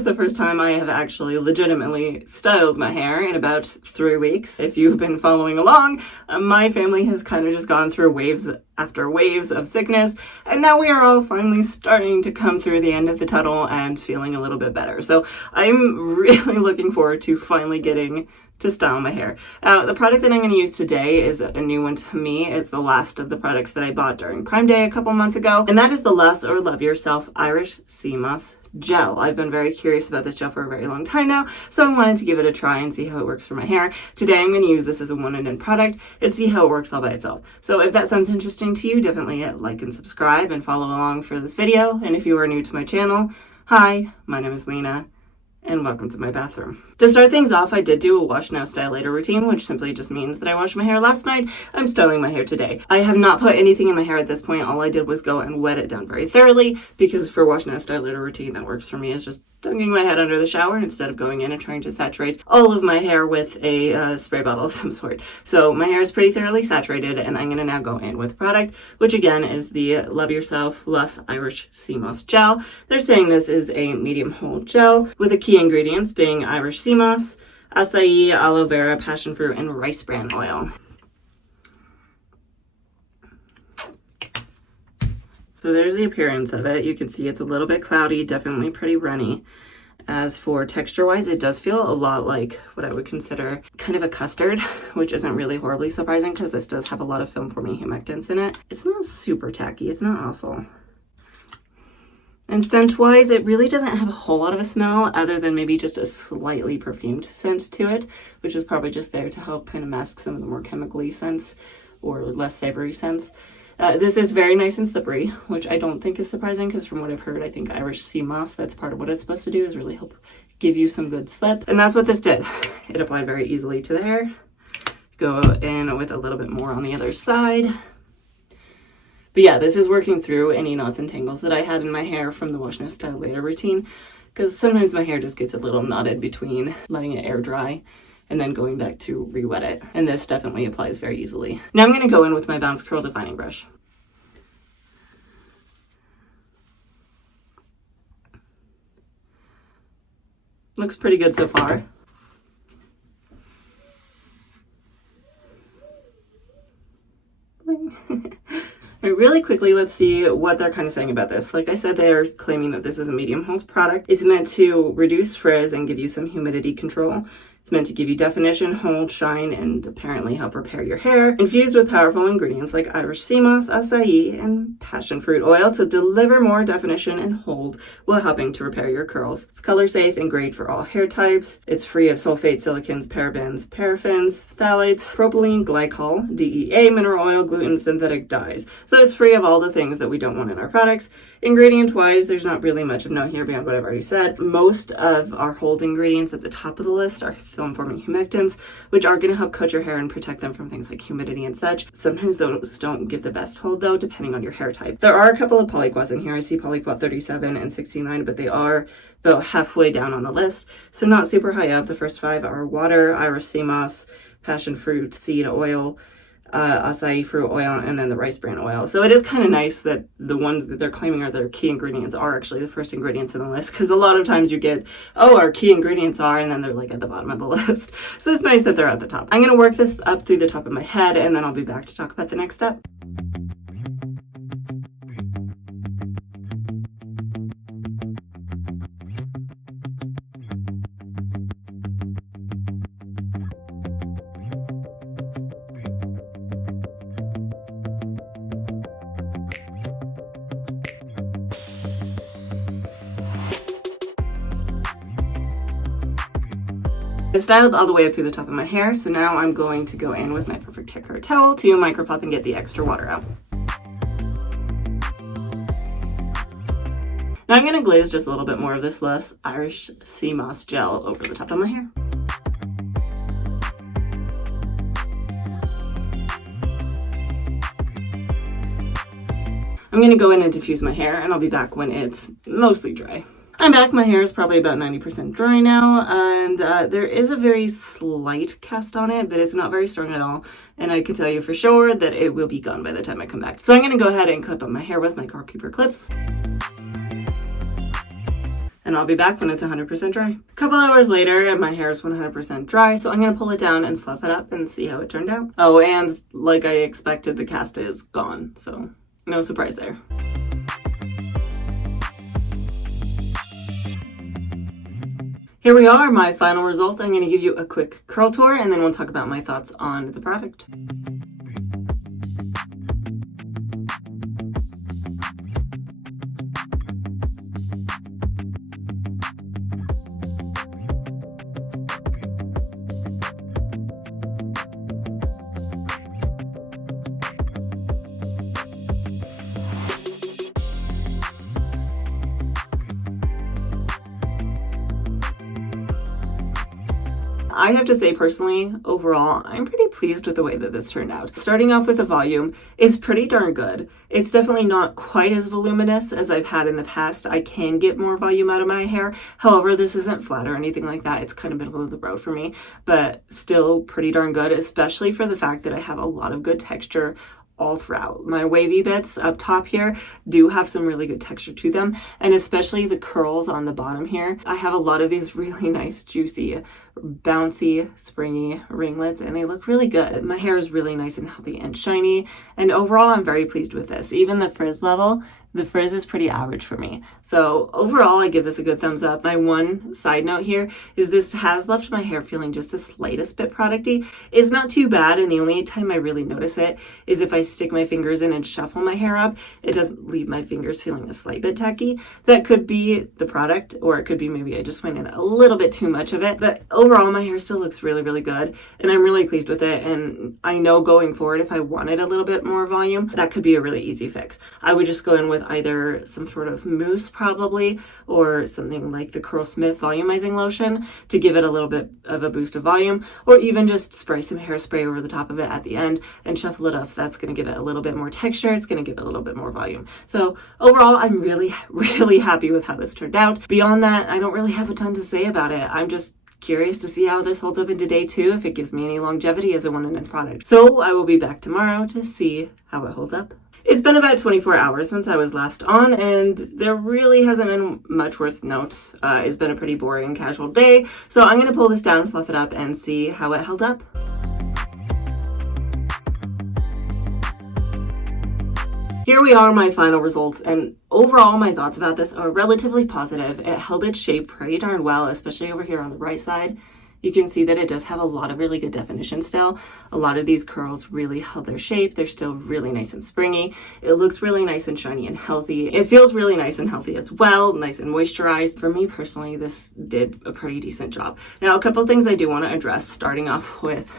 is the first time I have actually legitimately styled my hair in about 3 weeks. If you've been following along, my family has kind of just gone through waves after waves of sickness, and now we are all finally starting to come through the end of the tunnel and feeling a little bit better. So I'm really looking forward to finally getting to style my hair. The product that I'm going to use today is a new one to me. It's the last of the products that I bought during Prime Day a couple months ago, and that is the LUS or Love Yourself Irish Sea Moss Gel. I've been very curious about this gel for a very long time now, so I wanted to give it a try and see how it works for my hair. Today I'm going to use this as a one-and-done product and see how it works all by itself. So if that sounds interesting to you, definitely hit like and subscribe and follow along for this video. And if you are new to my channel, hi, my name is Lena, and welcome to my bathroom. To start things off, I did do a wash now style later routine, which simply just means that I washed my hair last night. I'm styling my hair today. I have not put anything in my hair at this point. All I did was go and wet it down very thoroughly, because for wash now style later routine, that works for me, is just dunking my head under the shower instead of going in and trying to saturate all of my hair with a spray bottle of some sort. So my hair is pretty thoroughly saturated, and I'm going to now go in with product, which again is the Love Yourself LUS Irish Sea Moss Gel. They're saying this is a medium hold gel with the key ingredients being Irish sea moss, acai, aloe vera, passion fruit, and rice bran oil. So there's the appearance of it. You can see it's a little bit cloudy, definitely pretty runny. As for texture-wise, it does feel a lot like what I would consider kind of a custard, which isn't really horribly surprising because this does have a lot of film-forming humectants in it. It's not super tacky, it's not awful. And scent-wise, it really doesn't have a whole lot of a smell other than maybe just a slightly perfumed scent to it, which is probably just there to help kind of mask some of the more chemically scents or less savory scents. This is very nice and slippery, which I don't think is surprising because from what I've heard, I think Irish sea moss, that's part of what it's supposed to do, is really help give you some good slip. And that's what this did. It applied very easily to the hair. Go in with a little bit more on the other side. But yeah, this is working through any knots and tangles that I had in my hair from the wash now style later routine, because sometimes my hair just gets a little knotted between letting it air dry and then going back to re-wet it. And this definitely applies very easily. Now I'm going to go in with my Bounce Curl Defining Brush. Looks pretty good so far. Right, really quickly, let's see what they're kind of saying about this. Like I said, they're claiming that this is a medium hold product. It's meant to reduce frizz and give you some humidity control. It's meant to give you definition, hold, shine, and apparently help repair your hair. Infused with powerful ingredients like Irish sea moss, acai, and passion fruit oil to deliver more definition and hold while helping to repair your curls. It's color safe and great for all hair types. It's free of sulfate, silicons, parabens, paraffins, phthalates, propylene glycol, DEA, mineral oil, gluten, synthetic dyes. So it's free of all the things that we don't want in our products. Ingredient-wise, there's not really much of note here beyond what I've already said. Most of our hold ingredients at the top of the list are film-forming humectants, which are going to help coat your hair and protect them from things like humidity and such. Sometimes those don't give the best hold though, depending on your hair type. There are a couple of polyquats in here. I see polyquat 37 and 69, but they are about halfway down on the list, so not super high up. The first 5 are water, Irish sea moss, passion fruit seed oil, acai fruit oil, and then the rice bran oil. So it is kind of nice that the ones that they're claiming are their key ingredients are actually the first ingredients in the list, because a lot of times you get, oh, our key ingredients are, and then they're like at the bottom of the list. So it's nice that they're at the top. I'm going to work this up through the top of my head, and then I'll be back to talk about the next step. I've styled all the way up through the top of my hair, so now I'm going to go in with my Perfect Hair Care towel to micropop and get the extra water out. Now I'm going to glaze just a little bit more of this LUS Irish Sea Moss Gel over the top of my hair. I'm going to go in and diffuse my hair, and I'll be back when it's mostly dry. I'm back. My hair is probably about 90% dry now, and there is a very slight cast on it, but it's not very strong at all, and I can tell you for sure that it will be gone by the time I come back. So I'm going to go ahead and clip up my hair with my Curl Keeper clips. and I'll be back when it's 100% dry. A couple hours later, and my hair is 100% dry, so I'm gonna pull it down and fluff it up and see how it turned out. Oh, and like I expected, the cast is gone, so no surprise there. Here we are, my final results. I'm going to give you a quick curl tour and then we'll talk about my thoughts on the product. I have to say personally, overall, I'm pretty pleased with the way that this turned out. Starting off with the volume is pretty darn good. It's definitely not quite as voluminous as I've had in the past. I can get more volume out of my hair. However, this isn't flat or anything like that. It's kind of middle of the road for me, but still pretty darn good, especially for the fact that I have a lot of good texture all throughout. My wavy bits up top here do have some really good texture to them, and especially the curls on the bottom here. I have a lot of these really nice, juicy, bouncy, springy ringlets, and they look really good. My hair is really nice and healthy and shiny, and overall I'm very pleased with this. Even the frizz level, the frizz is pretty average for me. So overall, I give this a good thumbs up. My one side note here is this has left my hair feeling just the slightest bit producty. It's not too bad, and the only time I really notice it is if I stick my fingers in and shuffle my hair up. It doesn't leave my fingers feeling a slight bit tacky. That could be the product, or it could be maybe I just went in a little bit too much of it. But overall, my hair still looks really, really good, and I'm really pleased with it. And I know going forward, if I wanted a little bit more volume, that could be a really easy fix. I would just go in with either some sort of mousse probably, or something like the Curlsmith volumizing lotion to give it a little bit of a boost of volume, or even just spray some hairspray over the top of it at the end and shuffle it off. That's going to give it a little bit more texture. It's going to give it a little bit more volume. So overall, I'm really, really happy with how this turned out. Beyond that, I don't really have a ton to say about it. I'm just curious to see how this holds up into day 2, if it gives me any longevity as a one-and-done product. So I will be back tomorrow to see how it holds up. It's been about 24 hours since I was last on, and there really hasn't been much worth note. It's been a pretty boring, casual day, so I'm going to pull this down, fluff it up, and see how it held up. Here we are, my final results, and overall my thoughts about this are relatively positive. It held its shape pretty darn well, especially over here on the right side. You can see that it does have a lot of really good definition still. A lot of these curls really held their shape. They're still really nice and springy. It looks really nice and shiny and healthy. It feels really nice and healthy as well, nice and moisturized. For me personally, this did a pretty decent job. Now, a couple things I do want to address, starting off with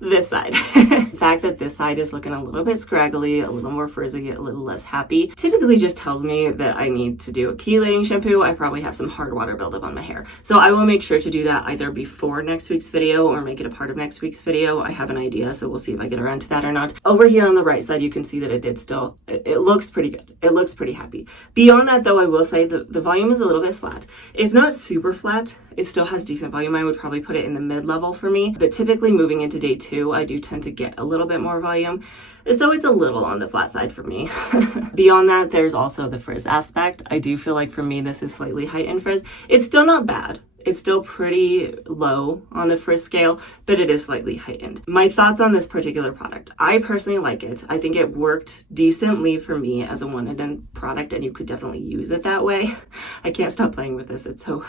this side. The fact that this side is looking a little bit scraggly, a little more frizzy, a little less happy, typically just tells me that I need to do a chelating shampoo. I probably have some hard water buildup on my hair. So I will make sure to do that either before next week's video or make it a part of next week's video. I have an idea, so we'll see if I get around to that or not. Over here on the right side, you can see that it looks pretty good. It looks pretty happy. Beyond that though, I will say the volume is a little bit flat. It's not super flat. It still has decent volume. I would probably put it in the mid-level for me, but typically moving into day 2, I do tend to get a little bit more volume. So it's a little on the flat side for me. Beyond that, there's also the frizz aspect. I do feel like for me, this is slightly heightened frizz. It's still not bad. It's still pretty low on the frizz scale, but it is slightly heightened. My thoughts on this particular product. I personally like it. I think it worked decently for me as a one-and-done product, and you could definitely use it that way. I can't stop playing with this. It's so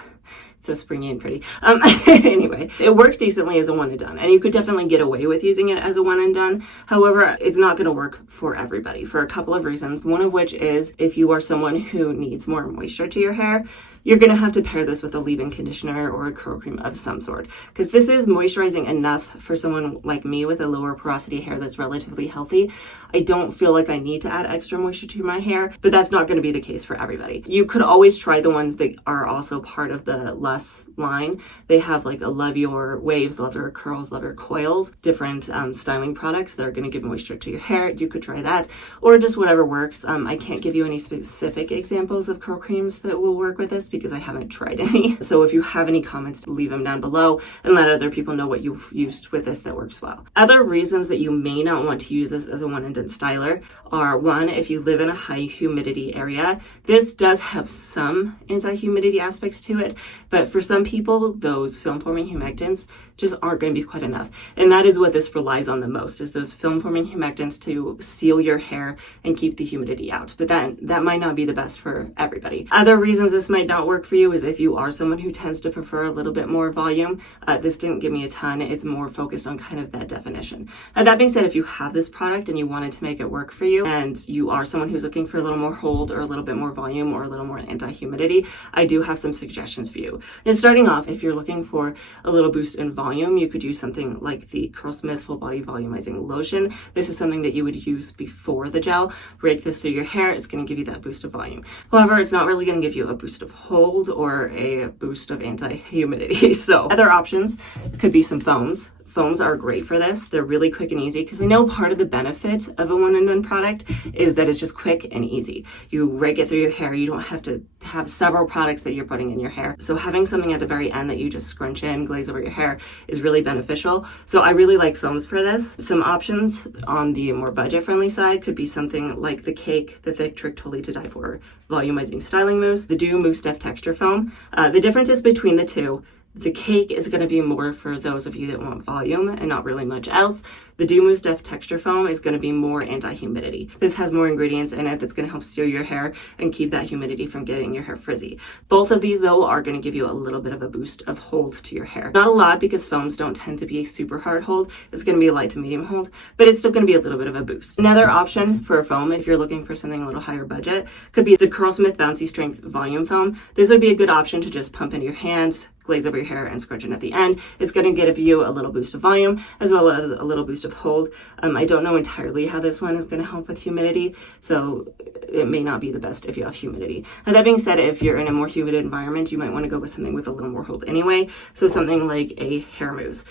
springy and pretty. Anyway, it works decently as a one and done, and you could definitely get away with using it as a one and done. However, it's not going to work for everybody for a couple of reasons. One of which is if you are someone who needs more moisture to your hair, you're going to have to pair this with a leave-in conditioner or a curl cream of some sort, because this is moisturizing enough for someone like me with a lower porosity hair that's relatively healthy. I don't feel like I need to add extra moisture to my hair, but that's not going to be the case for everybody. You could always try the ones that are also part of the LUS line. They have like a Love Your Waves, Love Your Curls, Love Your Coils, different styling products that are going to give moisture to your hair. You could try that, or just whatever works. I can't give you any specific examples of curl creams that will work with this because I haven't tried any. So if you have any comments, leave them down below and let other people know what you've used with this that works well. Other reasons that you may not want to use this as a one and done styler are, one, if you live in a high humidity area. This does have some anti-humidity aspects to it, but for some people, those film forming humectants just aren't going to be quite enough. And that is what this relies on the most, is those film forming humectants to seal your hair and keep the humidity out. But that might not be the best for everybody. Other reasons this might not work for you is if you are someone who tends to prefer a little bit more volume. This didn't give me a ton. It's more focused on kind of that definition. That being said, if you have this product and you wanted to make it work for you, and you are someone who's looking for a little more hold or a little bit more volume or a little more anti-humidity, I do have some suggestions for you. Now, starting off, if you're looking for a little boost in volume, you could use something like the Curlsmith Full Body Volumizing Lotion. This is something that you would use before the gel. Rake this through your hair. It's going to give you that boost of volume. However, it's not really going to give you a boost of hold or a boost of anti-humidity. So other options could be some foams. Foams are great for this. They're really quick and easy, because I know part of the benefit of a one and done product is that it's just quick and easy. You rake it through your hair. You don't have to have several products that you're putting in your hair. So having something at the very end that you just scrunch in, glaze over your hair is really beneficial. So I really like foams for this. Some options on the more budget friendly side could be something like the Cake, the Thick Trick Totally to Die For Volumizing Styling Mousse, the Dew Mousse Def Texture Foam. The differences between the two: the Cake is going to be more for those of you that want volume and not really much else. The Dew Mousse Def Texture Foam is going to be more anti-humidity. This has more ingredients in it that's going to help seal your hair and keep that humidity from getting your hair frizzy. Both of these, though, are going to give you a little bit of a boost of hold to your hair. Not a lot, because foams don't tend to be a super hard hold. It's going to be a light to medium hold, but it's still going to be a little bit of a boost. Another option for a foam, if you're looking for something a little higher budget, could be the Curlsmith Bouncy Strength Volume Foam. This would be a good option to just pump into your hands, glaze over your hair, and scrunch in at the end. It's going to give you a little boost of volume as well as a little boost of hold. I don't know entirely how this one is going to help with humidity, so it may not be the best if you have humidity. Now, that being said, if you're in a more humid environment, you might want to go with something with a little more hold anyway. So something like a hair mousse.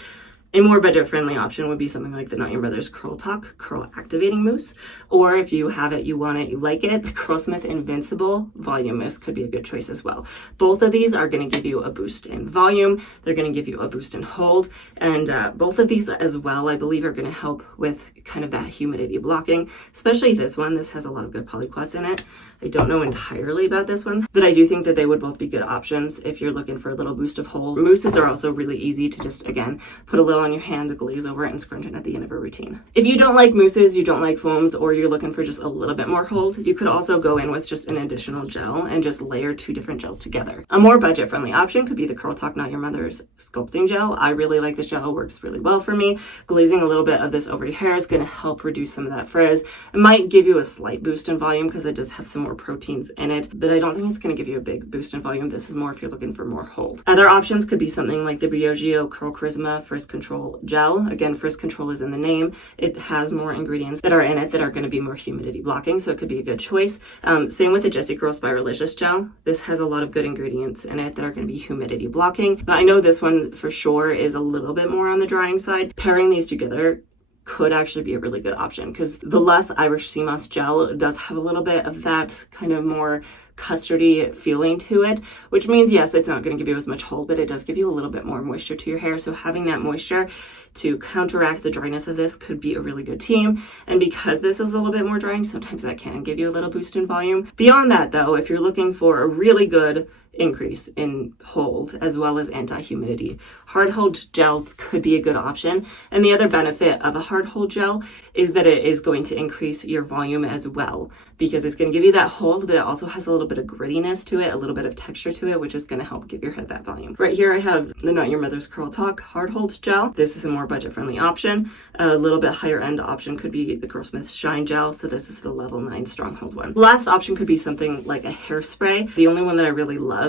A more budget-friendly option would be something like the Not Your Mother's Curl Talk Curl Activating Mousse. Or if you have it, you want it, you like it, the Curlsmith Invincible Volume Mousse could be a good choice as well. Both of these are going to give you a boost in volume. They're going to give you a boost in hold. And both of these as well, I believe, are going to help with kind of that humidity blocking, especially this one. This has a lot of good polyquats in it. I don't know entirely about this one, but I do think that they would both be good options if you're looking for a little boost of hold. Mousses are also really easy to just, again, put a little on your hand, glaze over it, and scrunch it at the end of a routine. If you don't like mousses, you don't like foams, or you're looking for just a little bit more hold, you could also go in with just an additional gel and just layer two different gels together. A more budget-friendly option could be the Curl Talk Not Your Mother's Sculpting Gel. I really like this gel. It works really well for me. Glazing a little bit of this over your hair is going to help reduce some of that frizz. It might give you a slight boost in volume because it does have some more proteins in it, but I don't think it's going to give you a big boost in volume. This is more if you're looking for more hold. Other options could be something like the Briogeo Curl Charisma Frizz Control Gel. Again, frizz control is in the name. It has more ingredients that are in it that are going to be more humidity blocking, so it could be a good choice. Same with the Jessie Curl Spiralicious Gel. This has a lot of good ingredients in it that are going to be humidity blocking, but I know this one for sure is a little bit more on the drying side. Pairing these together could actually be a really good option, because the LUS Irish Sea Moss Gel does have a little bit of that kind of more custardy feeling to it, which means, yes, it's not going to give you as much hold, but it does give you a little bit more moisture to your hair. So having that moisture to counteract the dryness of this could be a really good team. And because this is a little bit more drying, sometimes that can give you a little boost in volume. Beyond that, though, if you're looking for a really good increase in hold as well as anti-humidity, hard hold gels could be a good option. And the other benefit of a hard hold gel is that it is going to increase your volume as well, because it's going to give you that hold, but it also has a little bit of grittiness to it, a little bit of texture to it, which is going to help give your head that volume. Right here I have the Not Your Mother's Curl Talk Hard Hold Gel. This is a more budget-friendly option. A little bit higher end option could be the Curlsmith Shine Gel. So this is the level 9 Stronghold one. Last option could be something like a hairspray. The only one that I really love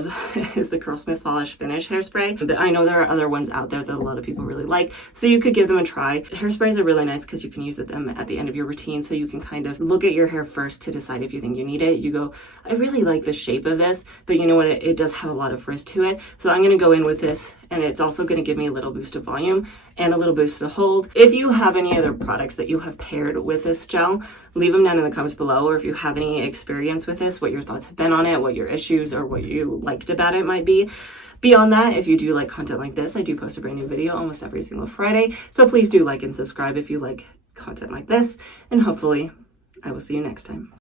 is the Curlsmith Polish Finish hairspray, but I know there are other ones out there that a lot of people really like, so you could give them a try. Hairsprays are really nice because you can use them at the end of your routine, so you can kind of look at your hair first to decide if you think you need it. You go, I really like the shape of this, but you know what, it does have a lot of frizz to it, so I'm going to go in with this and it's also going to give me a little boost of volume and a little boost of hold. If you have any other products that you have paired with this gel, leave them down in the comments below, or if you have any experience with this, what your thoughts have been on it, what your issues or what you liked about it might be. Beyond that, if you do like content like this, I do post a brand new video almost every single Friday, so please do like and subscribe if you like content like this, and hopefully I will see you next time.